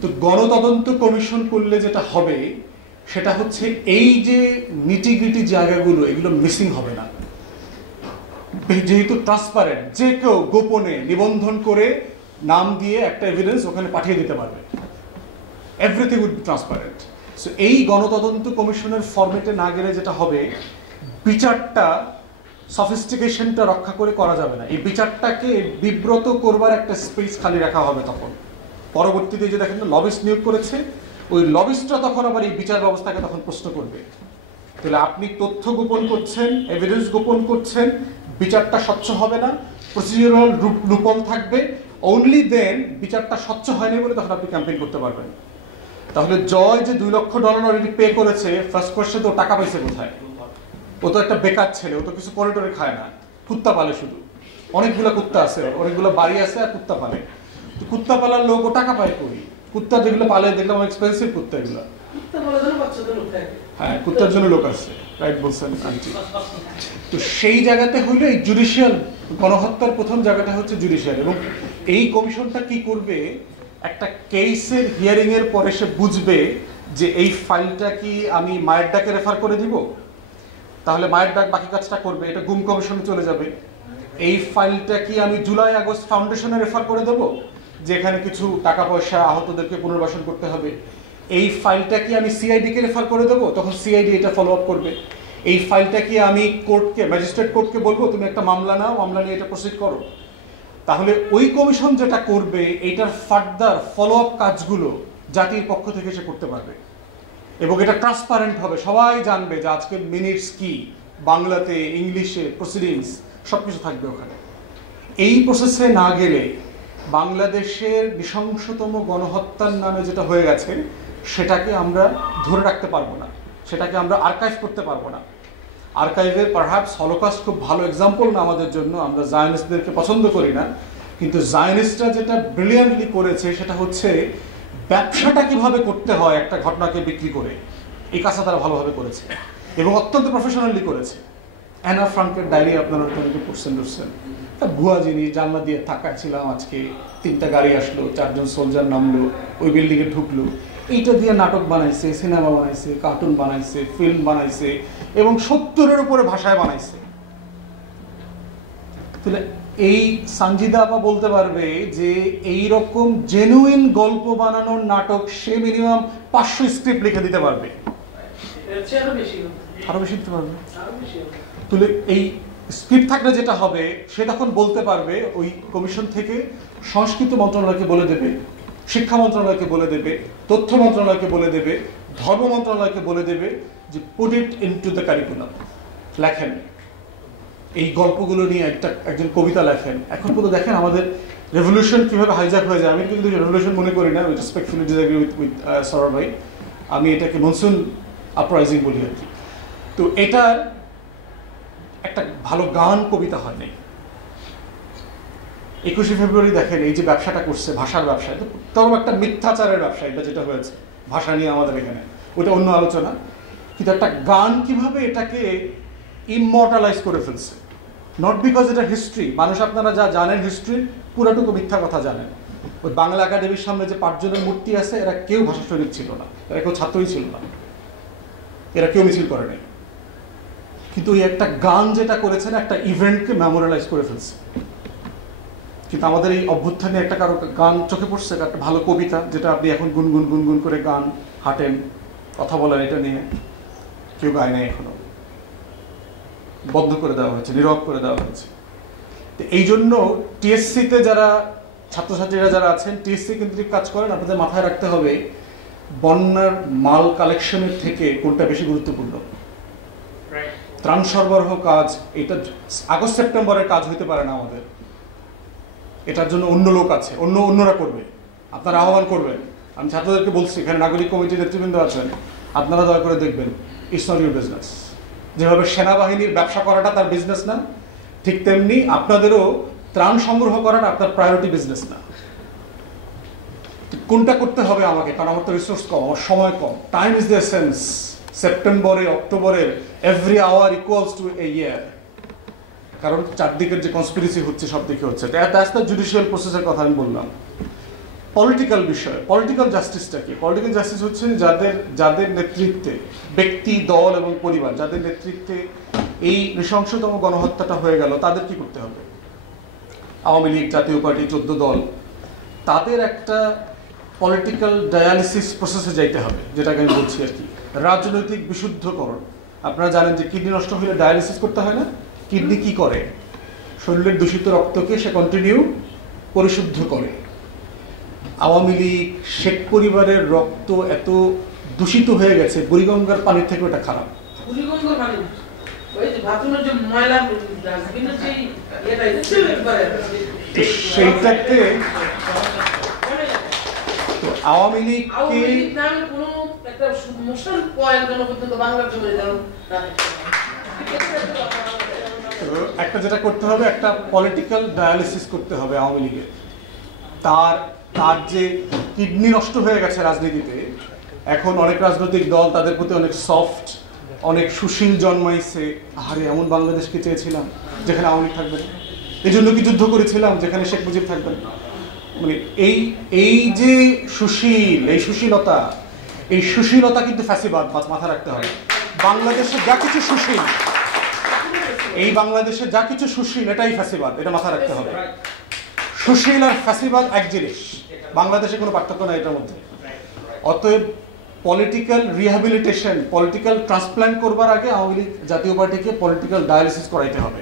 তো গণতদন্ত কমিশন করলে যেটা হবে সেটা হচ্ছে এই যে নিটিগ্রিটি জায়গাগুলো এগুলো মিসিং হবে না, যেহেতু ট্রান্সপারেন্ট, যে কেউ গোপনে নিবন্ধন করে নাম দিয়ে একটা এভিডেন্স ওখানে পাঠিয়ে দিতে পারবে, everything will be transparent. So এই গণতদন্ত কমিশনের ফরম্যাটে না গেলে যেটা হবে, বিচারটা সফিস্টিকেশনটা রক্ষা করে করা যাবে না, এই বিচারটাকে বিব্রত করবার একটা স্পেস খালি রাখা হবে। তখন পরবর্তীতে যে দেখেন লবিস্ট নিয়োগ করেছে, ওই লবিস্টরা তখন আবার এই বিচার ব্যবস্থাকে তখন প্রশ্ন করবে, তাহলে আপনি তথ্য গোপন করছেন, এভিডেন্স গোপন করছেন, বিচারটা স্বচ্ছ হবে না, প্রসিডিউরাল লুপহোল থাকবে, অনলি দেন বিচারটা স্বচ্ছ হয়নি বলে তখন আপনি ক্যাম্পেইন করতে পারবেন। তাহলে জয় যে $2 লক্ষ অলরেডি পে করেছে, ফার্স্ট কোয়েশ্চেন তো টাকা পাইছে কোথায়? ও তো একটা বেকার ছেলে, ও তো কিছু করিডোরে খায় না, কুত্তা পালে শুধু, অনেকগুলো কুত্তা আছে, অনেকগুলো বাড়ি আছে আর কুত্তা পালে। তো কুত্তা পালার লোক ও টাকা পায় করি, কুত্তা যেগুলো পালে দেখলাম এক্সপেন্সিভ কুত্তা এগুলো, হ্যাঁ কুত্তার জন্য লোক আছে, রাইট বলছেন আন্টি। তো সেই জায়গাতে হইলে এই জুডিশিয়াল গণহত্যার প্রথম জায়গাটা হচ্ছে জুডিশিয়াল, এবং এই কমিশনটা কি করবে, একটা কেসের হিয়ারিং এর পরে সে বুঝবে যে এই ফাইলটা কি আমি মায়ের ডাকে রেফার করে দিব, তাহলে মায়ের ডাক বাকি কাজটা করবে, এটা গুম কমিশনে চলে যাবে। এই ফাইলটা কি আমি জুলাই আগস্ট ফাউন্ডেশনে রেফার করে দেব, যেখানে কিছু টাকা পয়সা আহতদেরকে পুনর্বাসন করতে হবে। এই ফাইলটা কি আমি সিআইডি কে রেফার করে দেবো, তখন সিআইডি এটা ফলো আপ করবে। এই ফাইলটা কি আমি কোর্টকে, ম্যাজিস্ট্রেট কোর্টকে বলবো তুমি একটা মামলা নাও, মামলা নিয়ে এটা প্রসিড করো। তাহলে ওই কমিশন যেটা করবে এইটার ফার্দার ফলো আপ কাজগুলো জাতির পক্ষ থেকে সে করতে পারবে, এবং এটা ট্রান্সপারেন্ট হবে, সবাই জানবে যে আজকে মিনিটস কি, বাংলাতে, ইংলিশে, প্রসিডিংস সবকিছু থাকবে ওখানে। এই প্রসেসে না গেলে বাংলাদেশের নৃশংসতম গণহত্যার নামে যেটা হয়ে গেছে সেটাকে আমরা ধরে রাখতে পারবো না, সেটাকে আমরা আর্কাইভ করতে পারবো না। আর্কাইভের পারহ্যাপস হলোকস্ট খুব ভালো এক্সাম্পল না আমাদের জন্য, আমরা জায়নিস্টদেরকে পছন্দ করি না, কিন্তু জায়নিস্টরা যেটা ব্রিলিয়ান্টলি করেছে সেটা হচ্ছে ব্যবসাটা কিভাবে করতে হয় একটা ঘটনাকে বিক্রি করে, এই কাজটা তারা ভালোভাবে করেছে এবং অত্যন্ত প্রফেশনালি করেছে। অ্যানা ফ্রাঙ্কের ডায়েরি আপনারা অনেকে পড়ছেন, একটা ভুয়া জিনিস, জানলা দিয়ে তাকাচ্ছিলাম আজকে, 3টা গাড়ি আসলো, 4 জন সোলজার নামলো, ওই বিল্ডিংয়ে ঢুকলো, এইটা দিয়ে নাটক বানাইছে, সিনেমা বানাইছে, কার্টুন বানাইছে, ফিল্ম বানাইছে এবং 70-এর উপরে ভাষায় বানাইছে। তাহলে এই সানজিদা আপা বলতে পারবে যে এই রকম জেনুইন গল্প বানানোর নাটক সে মিনিমাম 500 স্ক্রিপ্ট লিখে দিতে পারবে, আরো বেশি দিতে পারবে। তাহলে এই স্ক্রিপ্ট থাকলে যেটা হবে, সে তখন বলতে পারবে, ওই কমিশন থেকে সংস্কৃতি মন্ত্রণালয়কে বলে দেবে, শিক্ষা মন্ত্রণালয়কে বলে দেবে, তথ্য মন্ত্রণালয়কে বলে দেবে, ধর্ম মন্ত্রণালয়কে বলে দেবে যে put it into the curriculum, লেখেন এই গল্পগুলো নিয়ে একজন কবিতা লেখেন। এখন পর্যন্ত দেখেন আমাদের রেভলিউশন কিভাবে হাইজ্যাক হয়ে যায়। আমি কিন্তু রেভলিউশন মনে করি না, রেসপেক্টফুলি ডিসএগ্রি উইথ সরোয়ার ভাই, আমি এটাকে মনসুন আপরাইজিং বলি আর কি। তো এটার একটা ভালো গান কবিতা হয় নাই। 21শে ফেব্রুয়ারি দেখেন এই যে ব্যবসাটা করছে, ভাষার ব্যবসা, তাও একটা মিথ্যাচারের ব্যবসা, এটা যেটা হয়েছে ভাষা নিয়ে আমাদের এখানে, ওটা অন্য আলোচনা। কিন্তু একটা গান কিভাবে এটাকে ইমমর্টালাইজ করে ফেলছে, নট বিকজ এটা হিস্ট্রি, মানুষ আপনারা যা জানেন হিস্ট্রি পুরাটুকু মিথ্যা কথা জানেন। ওই বাংলা একাডেমির সামনে যে 5 জনের মূর্তি আছে, এরা কেউ ভাষা শরীর ছিল না, এরা কেউ ছাত্রই ছিল না, এরা কেউ মিছিল করে নাই। কিন্তু ওই একটা গান যেটা করেছেন, একটা ইভেন্টকে মেমোরিয়ালাইজ করে ফেলছে। কিন্তু আমাদের এই অভ্যুত্থানে একটা কারো গান চোখে পড়ছে, একটা ভালো কবিতা যেটা আপনি এখন গুনগুন গুনগুন করে গান হাঁটেন, কথা বলেন, এটা নিয়ে কেউ গায় নাই, এখনো বন্ধ করে দেওয়া হয়েছে, নীরব করে দেওয়া হয়েছে। তো এই জন্য টিএসসিতে যারা ছাত্রছাত্রীরা যারা আছেন, টিএসসি কেন্দ্রিক কাজ করেন, আপনাদের মাথায় রাখতে হবে বন্যার মাল কালেকশনের থেকে কোনটা বেশি গুরুত্বপূর্ণ। ত্রাণ সরবরাহ কাজ এটা আগস্ট সেপ্টেম্বরের কাজ হইতে পারে না আমাদের, এটার জন্য অন্য লোক আছে, অন্যরা করবে, আপনারা আহ্বান করবেন। আমি ছাত্রদেরকে বলছি, এখানে নাগরিক কমিটির নেতৃবৃন্দ আছেন, আপনারা দয়া করে দেখবেন, ইটস নট ইউর বিজনেস। যেভাবে সেনাবাহিনীর ব্যবসা করাটা তার বিজনেস না, ঠিক তেমনি আপনাদেরও ত্রাণ সংগ্রহ করাটা আপনার প্রায়োরিটি বিজনেস না। কোনটা করতে হবে আমাকে, কারণ আমার তো রিসোর্স কম, আমার সময় কম, টাইম ইজ দ্য এসেন্স। সেপ্টেম্বরে, অক্টোবরের এভরি আওয়ার ইকুয়ালস টু এ ইয়ার, কারণ চারদিকের যে কনস্পিরেসি হচ্ছে সব দিকে হচ্ছে। দ্যাটস দ্য জুডিশিয়াল প্রসেসের কথা আমি বললাম। পলিটিক্যাল বিষয়। পলিটিক্যাল জাস্টিসটা কি? পলিটিক্যাল জাস্টিস হচ্ছে যাদের যাদের নেতৃত্বে, ব্যক্তি, দল এবং পরিবার যাদের নেতৃত্বে এই নৃশংসতম গণহত্যাটা হয়ে গেল, তাদের কি করতে হবে? আওয়ামী লীগ, জাতীয় পার্টি, 14 দল, তাদের একটা পলিটিক্যাল ডায়ালিসিস প্রসেসে যাইতে হবে, যেটাকে আমি বলছি আর কি, রাজনৈতিক বিশুদ্ধকরণ। আপনারা জানেন যে কিডনি নষ্ট হলে ডায়ালিসিস করতে হয় না? কিডনি কি করে? শরীরের দূষিত রক্তকে সে কন্টিনিউ পরিশুদ্ধ করে। আওয়ামী লীগ, শেখ পরিবারের রক্ত এত দূষিত হয়ে গেছে, বুড়িগঙ্গার পানির থেকে ওটা খারাপ। বুড়িগঙ্গার পানি ওই যে বাথরুমের যে ময়লা ডাস্টবিনের যে এটা সেইটাতে তো আওয়ামী লীগকে নামে কোনো একটা মোশন পয়েন্ট পর্যন্ত বাংলার জন্য একটা যেটা করতে হবে, একটা পলিটিক্যাল ডায়ালিসিস করতে হবে আওয়ামী লীগের। তার তার যে কিডনি নষ্ট হয়ে গেছে রাজনীতিতে, এখন অনেক রাজনৈতিক দল তাদের প্রতি অনেক সফট, অনেক সুশীল জন্মাইছে। আরে এমন বাংলাদেশকে চেয়েছিলাম যেখানে আওয়ামী লীগ থাকবে না, এই জন্য কি যুদ্ধ করেছিলাম যেখানে শেখ মুজিব থাকবে না। মানে এই যে সুশীল, এই সুশীলতা কিন্তু ফ্যাসিবাদ, মাথা রাখতে হবে। বাংলাদেশে যা কিছু সুশীল, এই বাংলাদেশে যা কিছু সুশীল, এটাই ফ্যাসিবাদ, এটা মাথা রাখতে হবে। সুশীল আর ফ্যাসিবাদ এক জিনিস, বাংলাদেশে কোনো পার্থক্য নাই এটার মধ্যে। অতএব পলিটিক্যাল রিহ্যাবিলিটেশন, পলিটিক্যাল ট্রান্সপ্ল্যান্ট করবার আগে আওয়ামী লীগ, জাতীয় পার্টিকে পলিটিক্যাল ডায়ালিসিস করাইতে হবে।